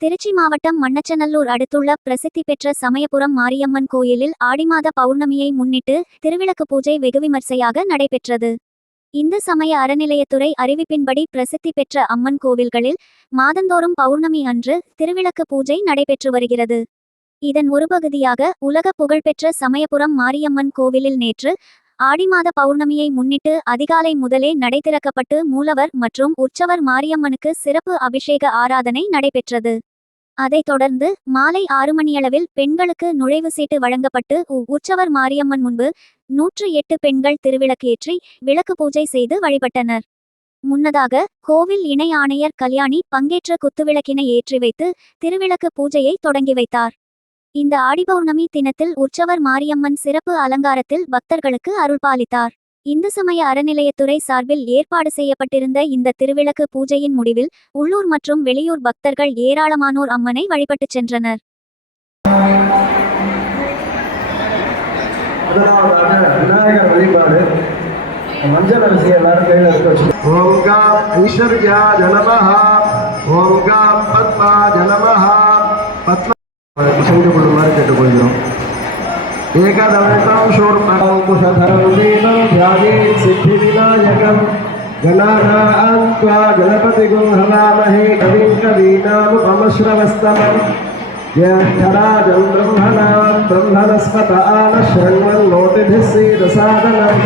திருச்சி மாவட்டம் மண்ணச்சநல்லூர் அடுத்துள்ள பிரசித்தி பெற்ற சமயபுரம் மாரியம்மன் கோயிலில் ஆடிமாத பௌர்ணமியை முன்னிட்டு திருவிளக்கு பூஜை வெகுவிமர்சையாக நடைபெற்றது. இந்து சமய அறநிலையத்துறை அறிவிப்பின்படி பிரசித்தி பெற்ற அம்மன் கோவில்களில் மாதந்தோறும் பௌர்ணமி அன்று திருவிளக்கு பூஜை நடைபெற்று வருகிறது. இதன் ஒரு பகுதியாக உலக புகழ்பெற்ற சமயபுரம் மாரியம்மன் கோவிலில் நேற்று ஆடிமாத பௌர்ணமியை முன்னிட்டு அதிகாலை முதலே நடை திறக்கப்பட்டு மூலவர் மற்றும் உற்சவர் மாரியம்மனுக்கு சிறப்பு அபிஷேக ஆராதனை நடைபெற்றது. அதைத் தொடர்ந்து மாலை 6 மணியளவில் பெண்களுக்கு நுழைவு சீட்டு வழங்கப்பட்டு உற்சவர் மாரியம்மன் முன்பு 108 பெண்கள் திருவிளக்கேற்றி விளக்கு பூஜை செய்து வழிபட்டனர். முன்னதாக கோவில் இணை ஆணையர் கல்யாணி பங்கேற்ற குத்துவிளக்கினை ஏற்றி வைத்து திருவிளக்கு பூஜையை தொடங்கி வைத்தார். இந்த ஆடிபௌர்ணமி தினத்தில் உற்சவர் மாரியம்மன் சிறப்பு அலங்காரத்தில் பக்தர்களுக்கு அருள்பாலித்தார். இந்து சமய அறநிலையத்துறை சார்பில் ஏற்பாடு செய்யப்பட்டிருந்த இந்த திருவிளக்கு பூஜையின் முடிவில் உள்ளூர் மற்றும் வெளியூர் பக்தர்கள் ஏராளமானோர் அம்மனை வழிபட்டுச் சென்றனர். விநாயகர் வழிபாடு மஞ்சள் அரிசி எல்லாரும் கையில் எடுத்து வச்சு ஓம் காம் ஐஸ்வர்யாய நமஹ ஓம் காம் பத்மாய நமஹ பத்மா செய்து கொள்ளுமாறு கேட்டுக்கொள்கிறோம். ஏகதவனம் ஷோர்மகுஷதரமுதீனம் தியாகேத் சித்திவிநாயகம் கணாநாம் த்வா கணபதிகும் ஹவாமஹே கவிம் கவீனாமுபமஸ்ரவஸ்தமம் ஜ்யேஷ்டராஜம் பிரம்மணாம் பிரம்மணஸ்பத ஆனஸ்ரண்வன்னோதிபிः சீதசாதனம்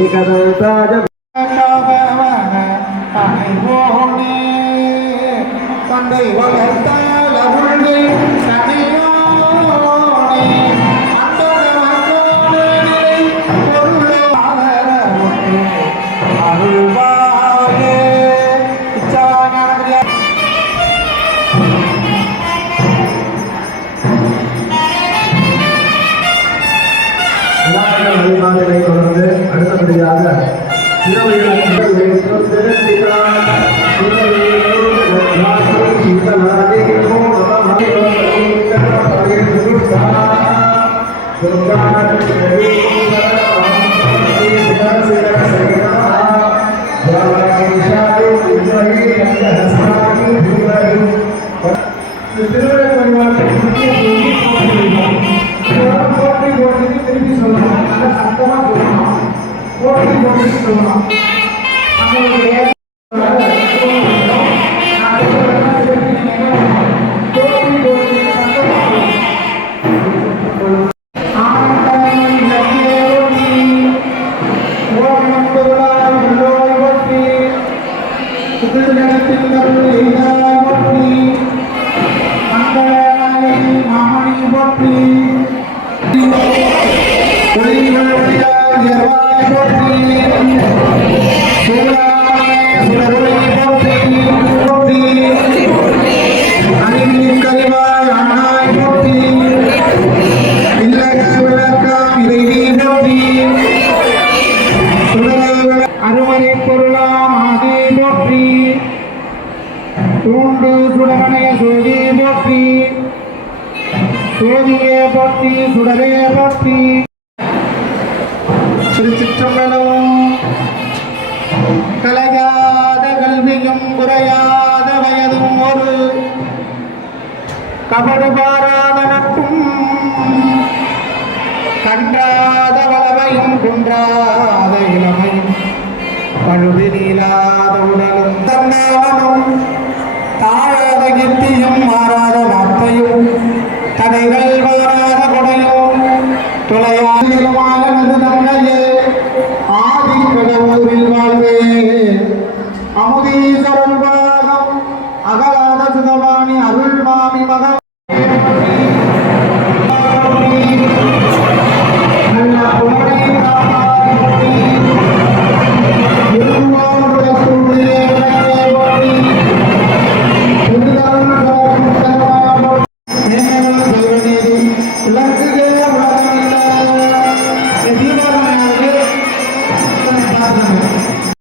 ஏகதந்தாய தந்தை வளர்த்தால் அருள்கை வழிபாடுகளை தொடர்ந்து அடுத்தபடியாக அருமறை பொருளாம் ஆதி போற்றி தூண்டு சுடரணைய சோதி போற்றி சோதியே போற்றி சுடரே போற்றி. திருச்சிற்றம்பலம். கலையாத கல்வியும் குறையாத வயதும் ஒரு கபடுபாராத நட்பும் கன்றாத வளமையும் குன்றாத இளமையும் பழுது நீளாத உடலும் தன்னாலும் தாழாத கீர்த்தியும் மாறாத வார்த்தையும் தடைகள் மாறாத கொடையும் துளையாத தங்கையே ஆதி கடவுளில் வாழ்வே அமுதீ